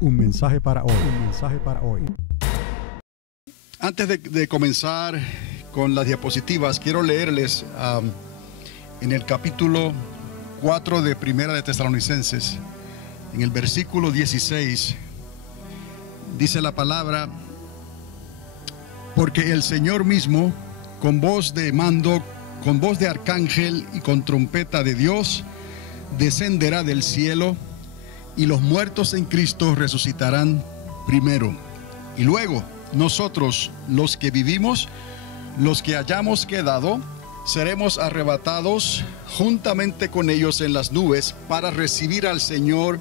Un mensaje para hoy. Un mensaje para hoy. Antes de comenzar con las diapositivas, quiero leerles en el capítulo 4 de Primera de Tesalonicenses, en el versículo 16, dice la palabra: porque el Señor mismo, con voz de mando, con voz de arcángel y con trompeta de Dios, descenderá del cielo, y los muertos en Cristo resucitarán primero. Y luego nosotros, los que vivimos, los que hayamos quedado, seremos arrebatados juntamente con ellos en las nubes para recibir al Señor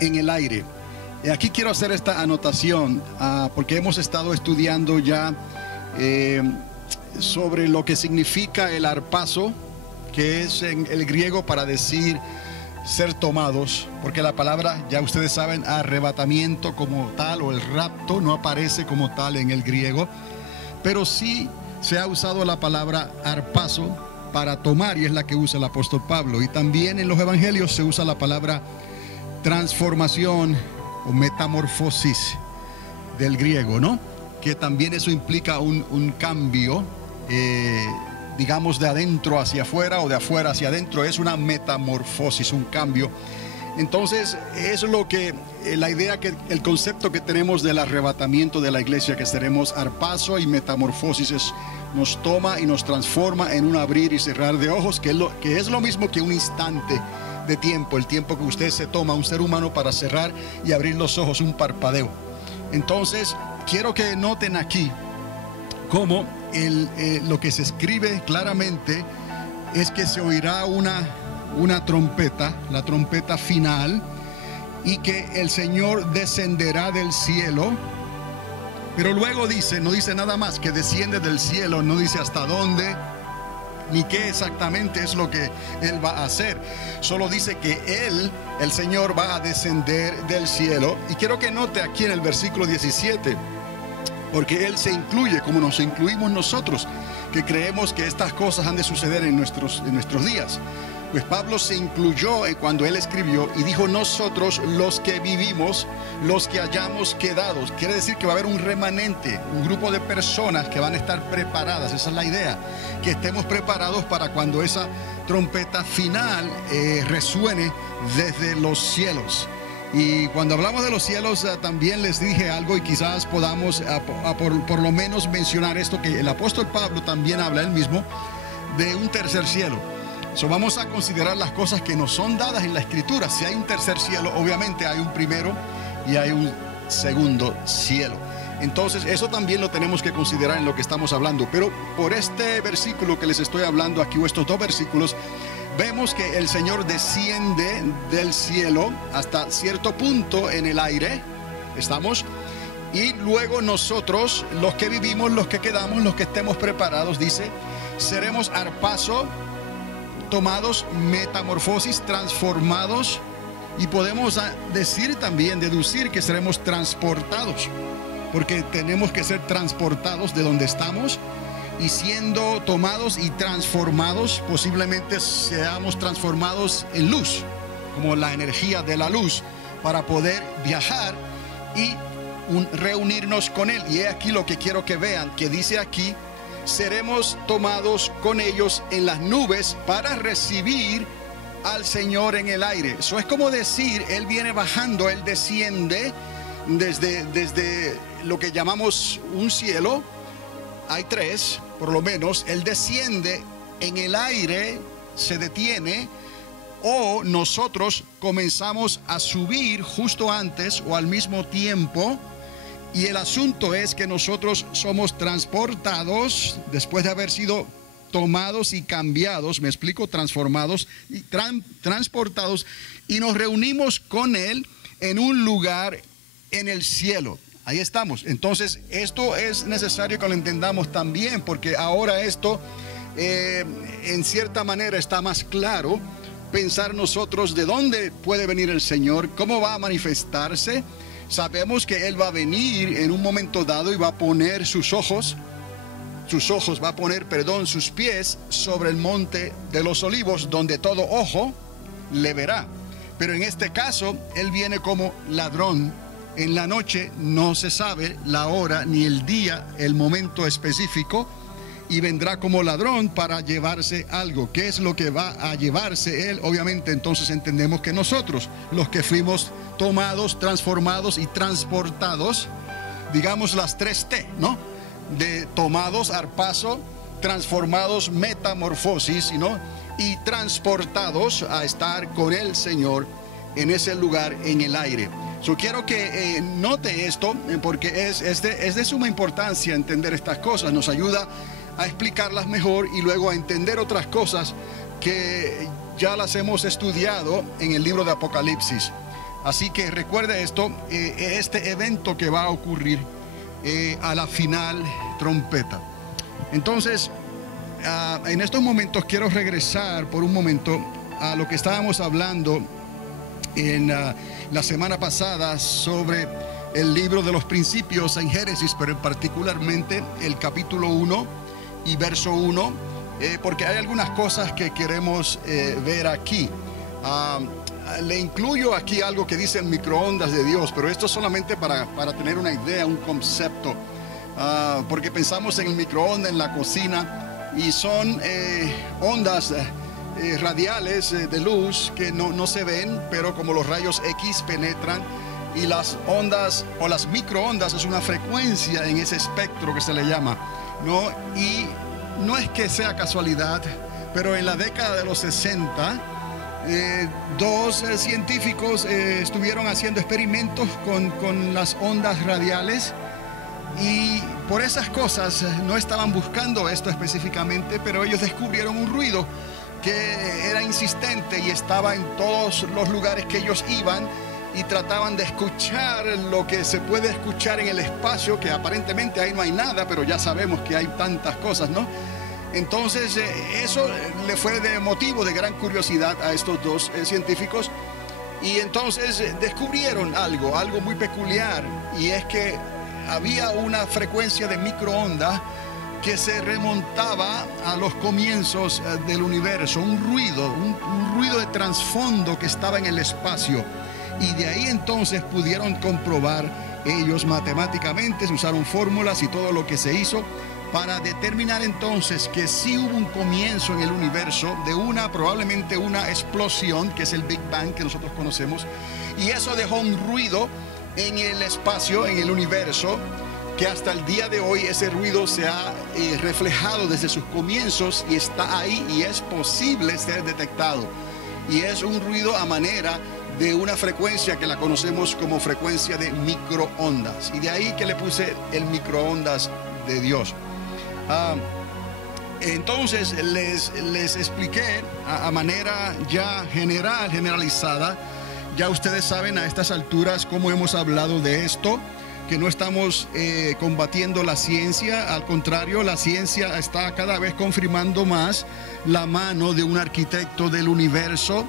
en el aire. Y aquí quiero hacer esta anotación porque hemos estado estudiando ya sobre lo que significa el arpazo, que es en el griego para decir ser tomados, porque la palabra, ya ustedes saben, arrebatamiento como tal, o el rapto, no aparece como tal en el griego, pero sí se ha usado la palabra arpazo para tomar, y es la que usa el apóstol Pablo. Y también en los evangelios se usa la palabra transformación o metamorfosis del griego, ¿no? Que también eso implica un cambio, digamos, de adentro hacia afuera o de afuera hacia adentro. Es una metamorfosis, un cambio. Entonces es lo que la idea, que el concepto que tenemos del arrebatamiento de la iglesia, que seremos arpazo y metamorfosis, nos toma y nos transforma en un abrir y cerrar de ojos, que es lo mismo que un instante de tiempo, el tiempo que usted se toma, un ser humano, para cerrar y abrir los ojos, un parpadeo. Entonces quiero que noten aquí cómo lo que se escribe claramente es que se oirá una trompeta, la trompeta final, y que el Señor descenderá del cielo. Pero luego dice, no dice nada más que desciende del cielo, no dice hasta dónde ni qué exactamente es lo que Él va a hacer. Solo dice que Él, el Señor, va a descender del cielo. Y quiero que note aquí en el versículo 17, porque Él se incluye como nos incluimos nosotros, que creemos que estas cosas han de suceder en nuestros días. Pues Pablo se incluyó cuando él escribió y dijo: nosotros, los que vivimos, los que hayamos quedado. Quiere decir que va a haber un remanente, un grupo de personas que van a estar preparadas. Esa es la idea, que estemos preparados para cuando esa trompeta final resuene desde los cielos. Y cuando hablamos de los cielos, también les dije algo, y quizás podamos por lo menos mencionar esto, que el apóstol Pablo también habla él mismo de un tercer cielo. Vamos a considerar las cosas que nos son dadas en la Escritura. Si hay un tercer cielo, obviamente hay un primero y hay un segundo cielo. Entonces eso también lo tenemos que considerar en lo que estamos hablando. Pero por este versículo que les estoy hablando aquí, o estos dos versículos, vemos que el Señor desciende del cielo hasta cierto punto en el aire. ¿Estamos? Y luego nosotros, los que vivimos, los que quedamos, los que estemos preparados, dice, seremos arpazo, tomados, metamorfosis, transformados, y podemos decir también, deducir que seremos transportados, porque tenemos que ser transportados de donde estamos, y siendo tomados y transformados, posiblemente seamos transformados en luz, como la energía de la luz, para poder viajar y reunirnos con Él. Y he aquí lo que quiero que vean, que dice aquí: seremos tomados con ellos en las nubes para recibir al Señor en el aire. Eso es como decir, Él viene bajando, Él desciende desde lo que llamamos un cielo. Hay tres, por lo menos. Él desciende en el aire, se detiene, o nosotros comenzamos a subir justo antes o al mismo tiempo. Y el asunto es que nosotros somos transportados después de haber sido tomados y cambiados, me explico, transformados y transportados, y nos reunimos con Él en un lugar en el cielo. Ahí estamos. Entonces esto es necesario que lo entendamos también, porque ahora esto en cierta manera está más claro. Pensar nosotros de dónde puede venir el Señor, cómo va a manifestarse. Sabemos que Él va a venir en un momento dado y va a poner sus pies sobre el monte de los olivos, donde todo ojo le verá. Pero en este caso, Él viene como ladrón En la noche no se sabe la hora ni el día, el momento específico, y vendrá como ladrón para llevarse algo. ¿Qué es lo que va a llevarse él? Obviamente entonces entendemos que nosotros, los que fuimos tomados, transformados y transportados, digamos las 3T, ¿no? De tomados, harpazo, transformados, metamorfosis, ¿no? Y transportados a estar con el Señor en ese lugar en el aire. Yo quiero que note esto, porque es de suma importancia entender estas cosas. Nos ayuda a explicarlas mejor y luego a entender otras cosas que ya las hemos estudiado en el libro de Apocalipsis. Así que recuerde esto, este evento que va a ocurrir a la final trompeta. Entonces, en estos momentos quiero regresar por un momento a lo que estábamos hablando en la semana pasada sobre el libro de los principios en Génesis, pero particularmente el capítulo 1 y verso 1, porque hay algunas cosas que queremos ver aquí. Le incluyo aquí algo que dice el microondas de Dios, pero esto solamente para tener una idea, un concepto, porque pensamos en el microondas en la cocina y son ondas radiales de luz que no se ven, pero como los rayos X penetran, y las ondas o las microondas es una frecuencia en ese espectro que se le llama, ¿no? Y no es que sea casualidad, pero en la década de los 60 dos científicos estuvieron haciendo experimentos con las ondas radiales, y por esas cosas no estaban buscando esto específicamente, pero ellos descubrieron un ruido que era insistente y estaba en todos los lugares que ellos iban, y trataban de escuchar lo que se puede escuchar en el espacio, que aparentemente ahí no hay nada, pero ya sabemos que hay tantas cosas, ¿no? Entonces eso le fue de motivo de gran curiosidad a estos dos científicos, y entonces descubrieron algo muy peculiar, y es que había una frecuencia de microondas que se remontaba a los comienzos del universo, un ruido de trasfondo que estaba en el espacio. Y de ahí entonces pudieron comprobar ellos matemáticamente, se usaron fórmulas y todo lo que se hizo para determinar entonces que sí hubo un comienzo en el universo de probablemente una explosión, que es el Big Bang que nosotros conocemos, y eso dejó un ruido en el espacio, en el universo, que hasta el día de hoy ese ruido se ha reflejado desde sus comienzos y está ahí y es posible ser detectado. Y es un ruido a manera de una frecuencia que la conocemos como frecuencia de microondas. Y de ahí que le puse el microondas de Dios. Entonces les expliqué a manera ya generalizada. Ya ustedes saben a estas alturas cómo hemos hablado de esto, que no estamos combatiendo la ciencia, al contrario, la ciencia está cada vez confirmando más la mano de un arquitecto del universo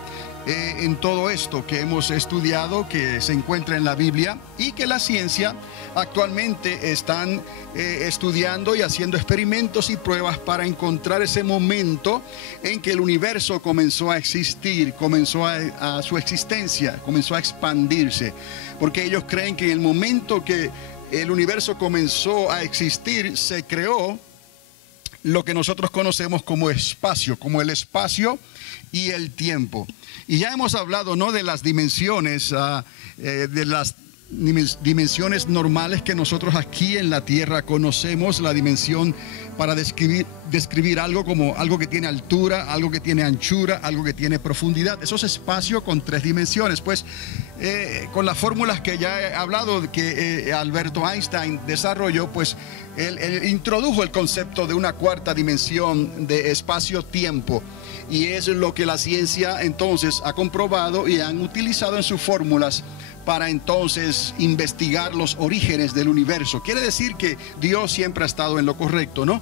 en todo esto que hemos estudiado, que se encuentra en la Biblia, y que la ciencia actualmente están estudiando y haciendo experimentos y pruebas para encontrar ese momento en que el universo comenzó a existir, comenzó a su existencia, comenzó a expandirse, porque ellos creen que en el momento que el universo comenzó a existir, se creó lo que nosotros conocemos como espacio, como el espacio y el tiempo. Y ya hemos hablado, ¿no?, de las dimensiones, de las dimensiones normales que nosotros aquí en la tierra conocemos, la dimensión para describir algo como algo que tiene altura, algo que tiene anchura, algo que tiene profundidad. Eso es espacio con 3 dimensiones. Pues con las fórmulas que ya he hablado, que Alberto Einstein desarrolló, pues él introdujo el concepto de una 4ª dimensión de espacio-tiempo. Y es lo que la ciencia entonces ha comprobado y han utilizado en sus fórmulas para entonces investigar los orígenes del universo. Quiere decir que Dios siempre ha estado en lo correcto, ¿no?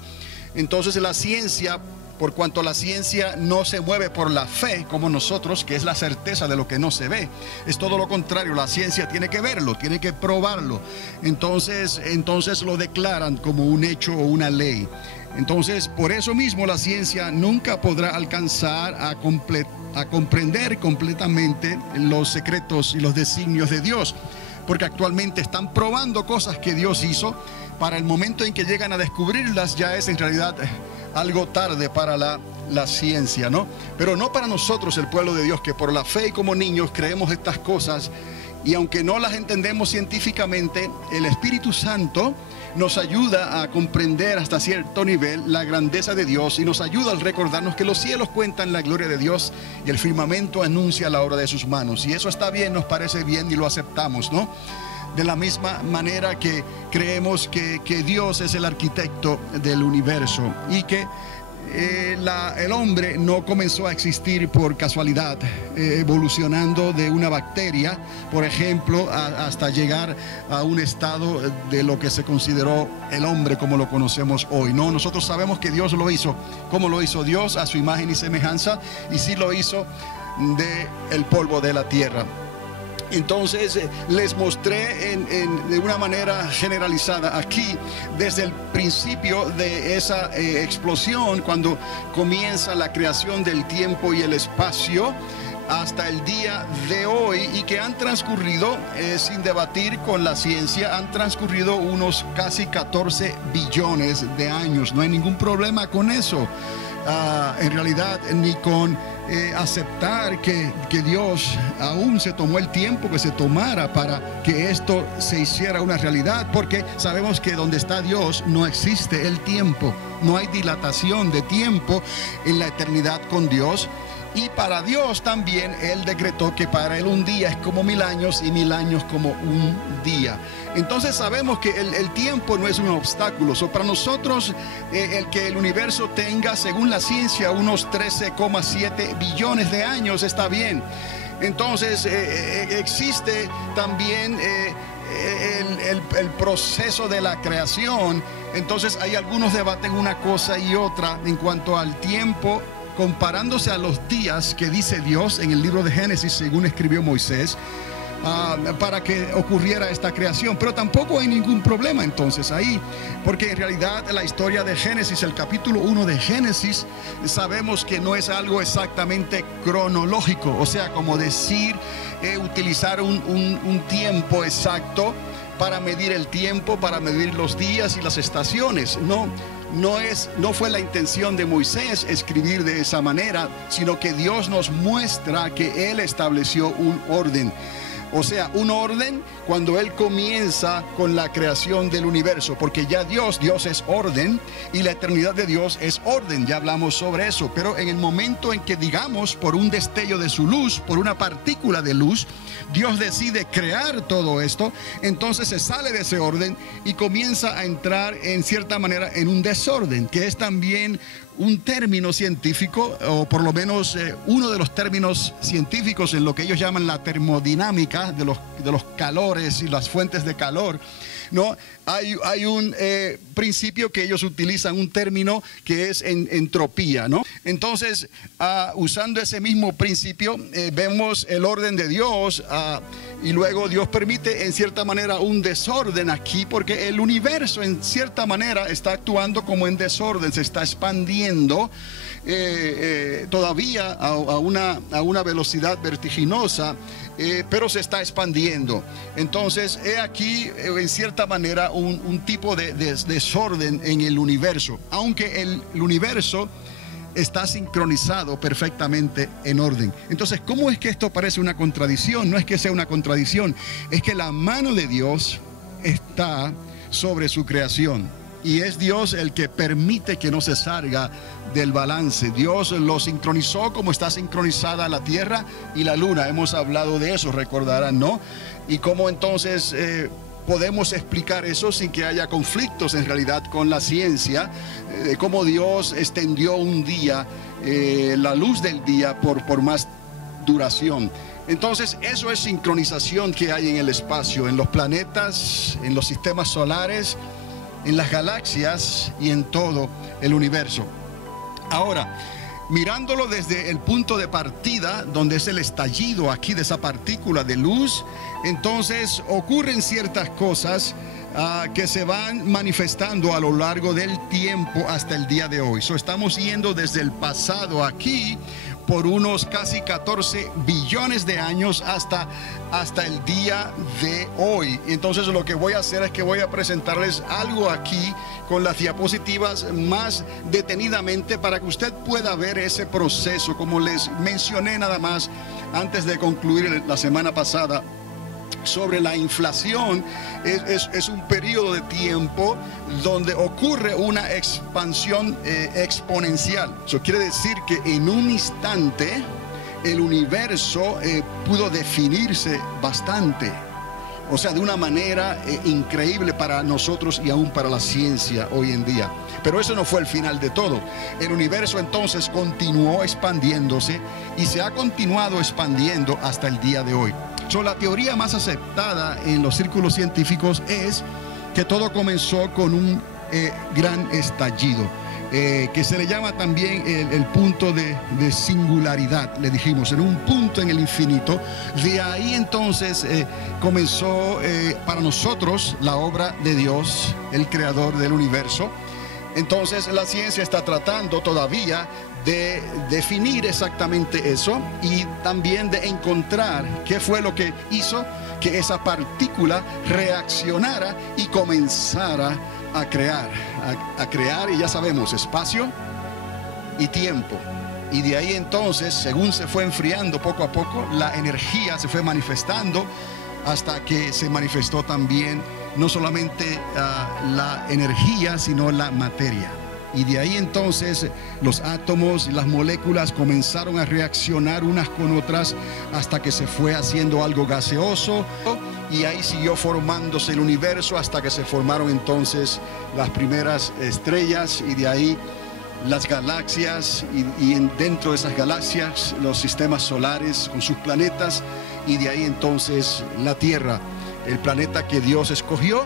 Entonces la ciencia, por cuanto la ciencia no se mueve por la fe como nosotros, que es la certeza de lo que no se ve, es todo lo contrario, la ciencia tiene que verlo, tiene que probarlo. Entonces lo declaran como un hecho o una ley. Entonces, por eso mismo la ciencia nunca podrá alcanzar a comprender completamente los secretos y los designios de Dios. porque actualmente están probando cosas que Dios hizo. Para el momento en que llegan a descubrirlas, ya es en realidad algo tarde para la ciencia, ¿no? Pero no para nosotros, el pueblo de Dios, que por la fe y como niños creemos estas cosas, y aunque no las entendemos científicamente, el Espíritu Santo nos ayuda a comprender hasta cierto nivel la grandeza de Dios, y nos ayuda al recordarnos que los cielos cuentan la gloria de Dios y el firmamento anuncia la obra de sus manos. Y eso está bien, nos parece bien y lo aceptamos, ¿no? De la misma manera que creemos que Dios es el arquitecto del universo y que el hombre no comenzó a existir por casualidad, evolucionando de una bacteria, por ejemplo, hasta llegar a un estado de lo que se consideró el hombre como lo conocemos hoy. No, nosotros sabemos que Dios lo hizo. ¿Cómo lo hizo Dios? A su imagen y semejanza, y sí lo hizo del polvo de la tierra. Entonces les mostré de una manera generalizada aquí, desde el principio de esa explosión, cuando comienza la creación del tiempo y el espacio, hasta el día de hoy, y que han transcurrido, sin debatir con la ciencia, han transcurrido unos casi 14 billones de años. No hay ningún problema con eso, en realidad, ni con aceptar que Dios aún se tomó el tiempo que se tomara para que esto se hiciera una realidad, porque sabemos que donde está Dios no existe el tiempo, no hay dilatación de tiempo en la eternidad con Dios. Y para Dios también Él decretó que para Él un día es como 1000 años y 1000 años como un día. Entonces sabemos que el tiempo no es un obstáculo. Para nosotros el que el universo tenga, según la ciencia, unos 13,7 billones de años está bien. Entonces existe también el proceso de la creación. Entonces hay algunos debaten una cosa y otra en cuanto al tiempo, comparándose a los días que dice Dios en el libro de Génesis, según escribió Moisés, para que ocurriera esta creación. Pero tampoco hay ningún problema entonces ahí, porque en realidad la historia de Génesis, el capítulo 1 de Génesis, sabemos que no es algo exactamente cronológico, o sea, como decir, utilizar un tiempo exacto para medir el tiempo, para medir los días y las estaciones. No fue la intención de Moisés escribir de esa manera, sino que Dios nos muestra que Él estableció un orden. O sea, un orden cuando Él comienza con la creación del universo, porque ya Dios es orden y la eternidad de Dios es orden, ya hablamos sobre eso. Pero en el momento en que, digamos, por un destello de su luz, por una partícula de luz, Dios decide crear todo esto, entonces se sale de ese orden y comienza a entrar en cierta manera en un desorden, que es también un término científico, o por lo menos uno de los términos científicos en lo que ellos llaman la termodinámica de los calores y las fuentes de calor, ¿no? Hay un principio que ellos utilizan, un término que es entropía, ¿no? Entonces, usando ese mismo principio, vemos el orden de Dios, y luego Dios permite en cierta manera un desorden aquí, porque el universo en cierta manera está actuando como en desorden, se está expandiendo todavía a una velocidad vertiginosa, pero se está expandiendo. Entonces, he aquí en cierta manera un tipo de desorden en el universo, aunque el universo está sincronizado perfectamente en orden. Entonces, ¿cómo es que esto parece una contradicción? No es que sea una contradicción, es que la mano de Dios está sobre su creación, y es Dios el que permite que no se salga del balance. Dios lo sincronizó como está sincronizada la tierra y la luna. Hemos hablado de eso, recordarán, ¿no? Y cómo entonces podemos explicar eso sin que haya conflictos en realidad con la ciencia, de cómo Dios extendió un día, la luz del día por más duración. Entonces, eso es sincronización que hay en el espacio, en los planetas, en los sistemas solares, en las galaxias y en todo el universo. Ahora, mirándolo desde el punto de partida, donde es el estallido aquí de esa partícula de luz, entonces ocurren ciertas cosas que se van manifestando a lo largo del tiempo hasta el día de hoy. Estamos yendo desde el pasado aquí, por unos casi 14 billones de años hasta el día de hoy. Entonces lo que voy a hacer es que voy a presentarles algo aquí con las diapositivas más detenidamente para que usted pueda ver ese proceso. Como les mencioné nada más antes de concluir la semana pasada, sobre la inflación, es un periodo de tiempo donde ocurre una expansión exponencial. Eso quiere decir que en un instante el universo pudo definirse bastante, o sea, de una manera increíble para nosotros y aún para la ciencia hoy en día. Pero eso no fue el final de todo. El universo entonces continuó expandiéndose y se ha continuado expandiendo hasta el día de hoy. La teoría más aceptada en los círculos científicos es que todo comenzó con un gran estallido, que se le llama también el punto de singularidad, le dijimos, en un punto en el infinito. De ahí entonces comenzó para nosotros la obra de Dios, el creador del universo. Entonces la ciencia está tratando todavía de definir exactamente eso y también de encontrar qué fue lo que hizo que esa partícula reaccionara y comenzara a crear, y ya sabemos, espacio y tiempo. Y de ahí entonces, según se fue enfriando poco a poco, la energía se fue manifestando hasta que se manifestó también no solamente la energía, sino la materia. Y de ahí entonces los átomos y las moléculas comenzaron a reaccionar unas con otras hasta que se fue haciendo algo gaseoso, y ahí siguió formándose el universo hasta que se formaron entonces las primeras estrellas, y de ahí las galaxias, y dentro de esas galaxias los sistemas solares con sus planetas, y de ahí entonces la Tierra, el planeta que Dios escogió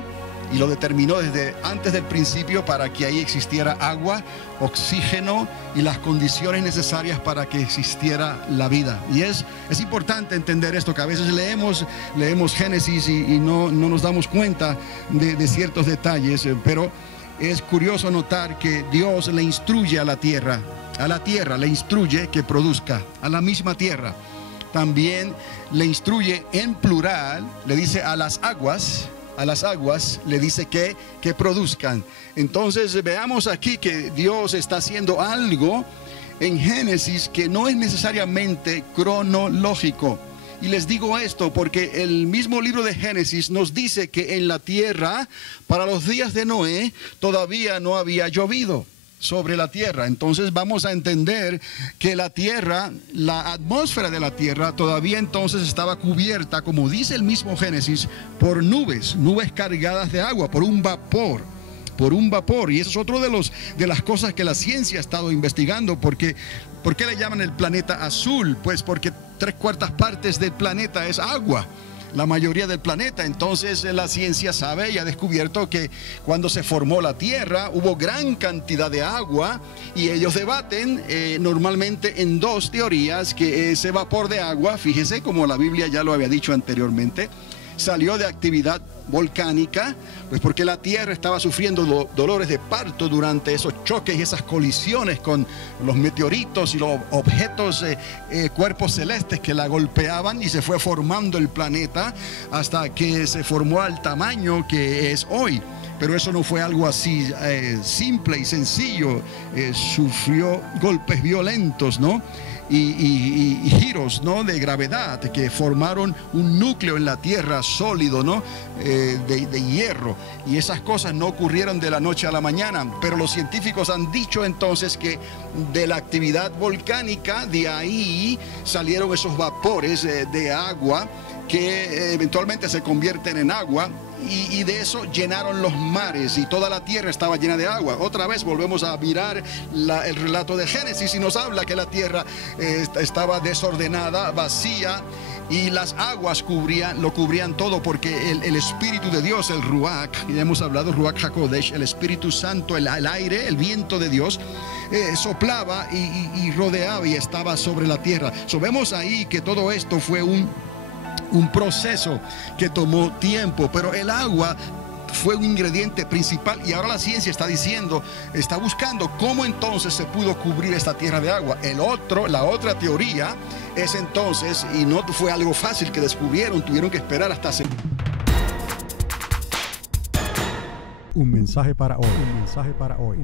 y lo determinó desde antes del principio para que ahí existiera agua, oxígeno y las condiciones necesarias para que existiera la vida. Y es importante entender esto, que a veces leemos Génesis y no nos damos cuenta de ciertos detalles, pero es curioso notar que Dios le instruye a la tierra le instruye que produzca, a la misma tierra. También le instruye en plural, le dice a las aguas le dice que produzcan. Entonces veamos aquí que Dios está haciendo algo en Génesis que no es necesariamente cronológico. Y les digo esto porque el mismo libro de Génesis nos dice que en la tierra, para los días de Noé, todavía no había llovido sobre la tierra. Entonces vamos a entender que la tierra, la atmósfera de la tierra todavía entonces estaba cubierta, como dice el mismo Génesis, por nubes cargadas de agua, por un vapor. Y eso es otro de las cosas que la ciencia ha estado investigando. ¿Por qué le llaman el planeta azul? Pues porque 3/4 partes del planeta es agua, la mayoría del planeta. Entonces la ciencia sabe y ha descubierto que cuando se formó la Tierra hubo gran cantidad de agua, y ellos debaten normalmente en dos teorías, que ese vapor de agua, fíjese como la Biblia ya lo había dicho anteriormente, salió de actividad volcánica, pues porque la Tierra estaba sufriendo dolores de parto durante esos choques y esas colisiones con los meteoritos y los objetos, cuerpos celestes que la golpeaban, y se fue formando el planeta hasta que se formó al tamaño que es hoy. Pero eso no fue algo así simple y sencillo, sufrió golpes violentos, ¿no? Y giros, ¿no?, de gravedad que formaron un núcleo en la Tierra sólido, ¿no?, de hierro, y esas cosas no ocurrieron de la noche a la mañana. Pero los científicos han dicho entonces que de la actividad volcánica, de ahí salieron esos vapores de agua que eventualmente se convierten en agua, y de eso llenaron los mares, y toda la tierra estaba llena de agua. Otra vez volvemos a mirar el relato de Génesis, y nos habla que la tierra estaba desordenada, vacía, y las aguas lo cubrían todo, porque el Espíritu de Dios, el Ruach, y hemos hablado, Ruach HaKodesh, el Espíritu Santo, el aire, el viento de Dios, soplaba y rodeaba y estaba sobre la tierra. Vemos ahí que todo esto fue un proceso que tomó tiempo, pero el agua fue un ingrediente principal y ahora la ciencia está diciendo, está buscando cómo entonces se pudo cubrir esta tierra de agua. La otra teoría es entonces, y no fue algo fácil que descubrieron, tuvieron que esperar hasta Un mensaje para hoy. Un mensaje para hoy.